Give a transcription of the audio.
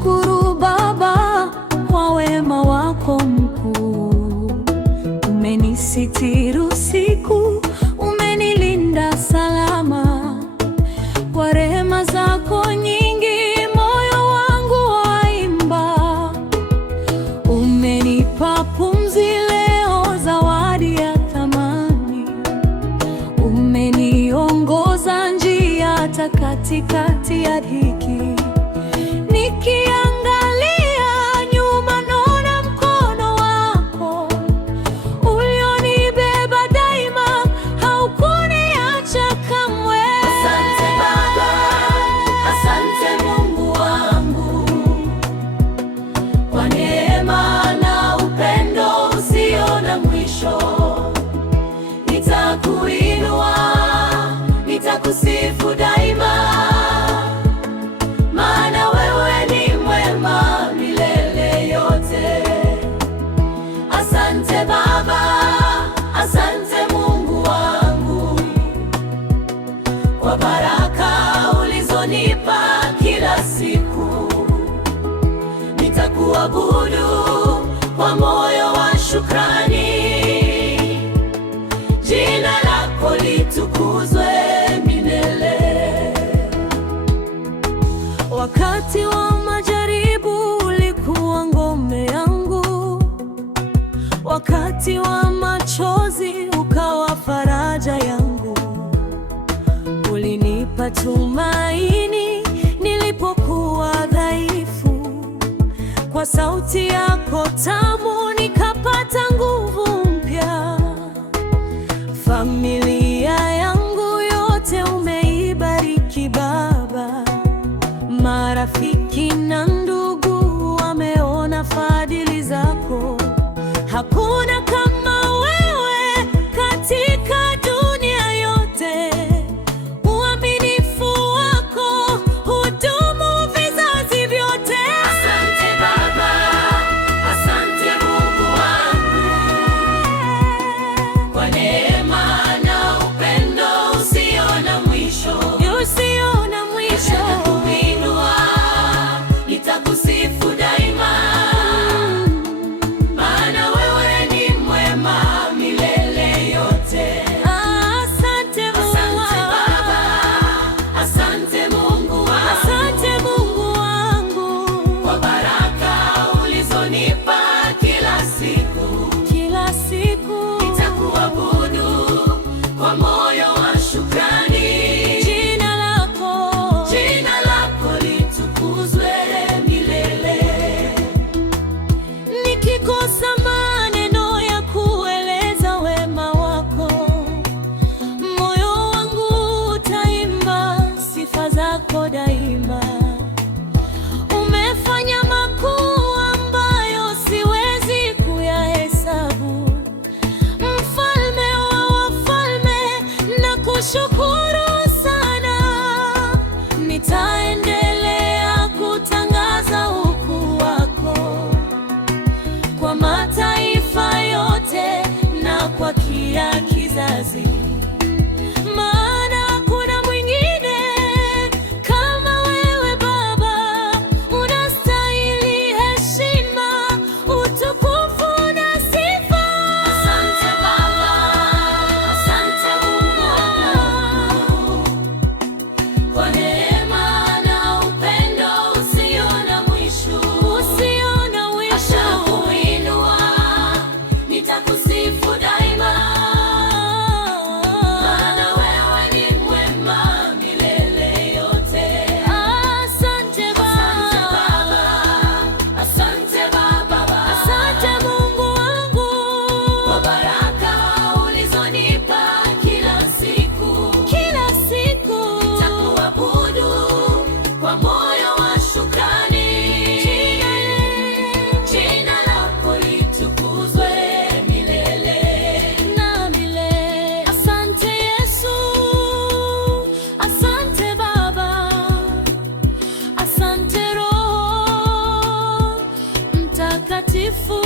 Nakushukuru Baba kwa wema wako mkuu. Umenisitiri usiku, umenilinda salama. Kwa rehema zako nyingi moyo wangu waimba. Umenipa pumzi leo, zawadi ya thamani. Umeniongoza njia hata katikati ya dhiki. Nikiangalia nyuma naona mkono wako ulionibeba daima, haukuniacha kamwe. Asante Baba, asante Mungu wangu, kwa neema na upendo usio na mwisho. Nitakuinua, nitakusifu daima, maana wewe ni mwema milele yote. Asante Baba, asante Mungu wangu, kwa baraka ulizonipa kila siku. Nitakuabudu kwa moyo wa shukrani, jina lako litukuzwe milele. Wakati wa majaribu ulikuwa ngome yangu, wakati wa machozi ukawa faraja yangu. Ulinipa tumaini nilipokuwa dhaifu, kwa sauti yako tamu nikapata nguvu mpya. Familia yangu yote umeibariki Baba, marafiki na ndugu wameona fadhili zako. Hakuna kama wewe katika dunia yote, uaminifu wako hudumu vizazi vyote. Asante Baba, asante Mungu wangu, kwa neema na upendo usio na mwisho. Usio na mwisho. Nitakuinua, nitakusifu daima, maana wewe ni mwema milele yote. Asante Mungu. Asante Baba, asante Mungu wangu, Asante Mungu wangu, kwa baraka ulizonipa kila siku. kila siku. Nitakuabudu kwa moyo wa shukrani, Jina lako litukuzwe milele. nikikosa maneno ya kueleza wema wako, moyo wangu utaimba sifa zako daima. Umefanya makuu ambayo siwezi kuyahesabu. Mfalme wa wafalme, nakushukuru sana. Nitaendelea kutangaza ukuu wako kwa mataifa yote na kwa kila kizazi, maana hakuna mwingine kama wewe Baba. Unastahili heshima, utukufu na sifa. Asante Baba, asante Mungu wangu, kwa neema na upendo usio na mwisho. Usio na mwisho. Nitakuinua, nitakusifu daima, maana wewe ni mwema milele yote. Asante Asante Baba. Baba, asante Baba, Asante Mungu wangu, kwa baraka ulizonipa kila siku. kila siku. Nitakuabudu kwa moyo wa shukrani, jina lako litukuzwe milele Na milele. Asante Yesu, asante Baba, asante Roho Mtakatifu.